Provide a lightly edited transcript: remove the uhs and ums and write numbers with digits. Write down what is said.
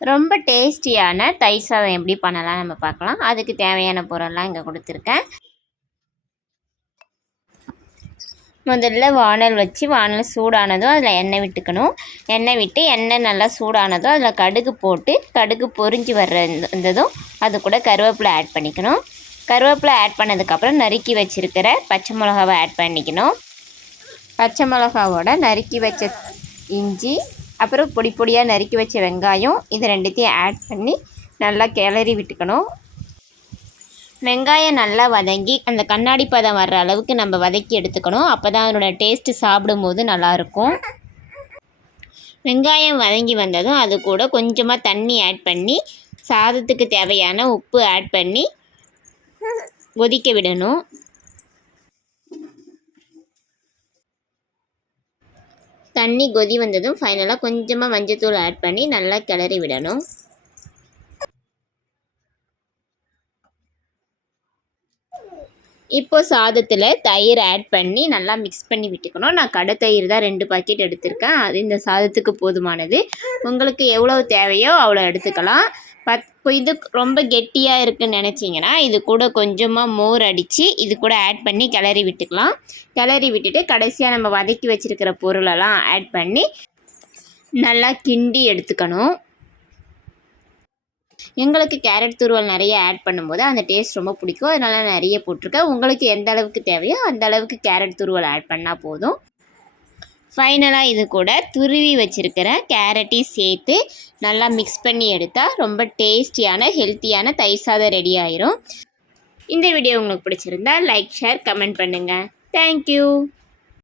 ரொம்ப டேஸ்டியான தயிர் சாதம் எப்படி பண்ணலாம் நம்ம பார்க்கலாம். அதுக்கு தேவையான பொருள்லாம் இங்கே கொடுத்துருக்கேன். முதல்ல வானல் வச்சு வானல் சூடானதும் அதில் எண்ணெய் விட்டுக்கணும். எண்ணெய் விட்டு எண்ணெய் நல்லா சூடானதும் அதில் கடுகு போட்டு கடுகு பொரிஞ்சு வர்றதும் அது கூட கருவேப்பிலை ஆட் பண்ணிக்கணும். கருவேப்பிலை ஆட் பண்ணதுக்கப்புறம் நறுக்கி வச்சுருக்கிற பச்சை மிளகாவை ஆட் பண்ணிக்கணும். பச்சை மிளகாவோட நறுக்கி வச்ச இஞ்சி, அப்புறம் பொடி பொடியாக நறுக்கி வச்ச வெங்காயம், இது ரெண்டுத்தையும் ஆட் பண்ணி நல்லா கிளறி விட்டுக்கணும். வெங்காயம் நல்லா வதங்கி அந்த கண்ணாடி பதம் வர்ற அளவுக்கு நம்ம வதக்கி எடுத்துக்கணும். அப்போ தான் அதனோட டேஸ்ட்டு சாப்பிடும்போது நல்லாயிருக்கும். வெங்காயம் வதங்கி வந்ததும் அது கூட கொஞ்சமாக தண்ணி ஆட் பண்ணி சாதத்துக்கு தேவையான உப்பு ஆட் பண்ணி கொதிக்க விடணும். தண்ணி கொதி வந்ததும் ஃபைனலாக கொஞ்சமாக மஞ்சத்தூள் ஆட் பண்ணி நல்லா கிளறி விடணும். இப்போ சாதத்தில் தயிர் ஆட் பண்ணி நல்லா மிக்ஸ் பண்ணி விட்டுக்கணும். நான் கடை தயிர் தான் 2 பாக்கெட் எடுத்திருக்கேன். அது இந்த சாதத்துக்கு போதுமானது. உங்களுக்கு எவ்வளோ தேவையோ அவ்வளோ எடுத்துக்கலாம். இது ரொம்ப கெட்டியாக இருக்குதுன்னு நினச்சிங்கன்னா இது கூட கொஞ்சமாக மோர் அடித்து இது கூட ஆட் பண்ணி கிளறி விட்டுக்கலாம். கிளறி விட்டுட்டு கடைசியாக நம்ம வதக்கி வச்சுருக்கிற பொருளெல்லாம் ஆட் பண்ணி நல்லா கிண்டி எடுத்துக்கணும். எங்களுக்கு கேரட் துருவல் நிறைய ஆட் பண்ணும்போது அந்த டேஸ்ட் ரொம்ப பிடிக்கும். அதனால் நிறைய போட்டிருக்கேன். உங்களுக்கு எந்த அளவுக்கு தேவையோ அந்த அளவுக்கு கேரட் துருவல் ஆட் பண்ணால் போதும். ஃபைனலாக இது கூட துருவி வச்சுருக்கிற கேரட்டையும் சேர்த்து நல்லா மிக்ஸ் பண்ணி எடுத்தால் ரொம்ப டேஸ்டியான ஹெல்த்தியான தயிர் சாதம் ரெடி ஆயிரும். இந்த வீடியோ உங்களுக்கு பிடிச்சிருந்தா லைக், ஷேர், கமெண்ட் பண்ணுங்கள். தேங்க்யூ.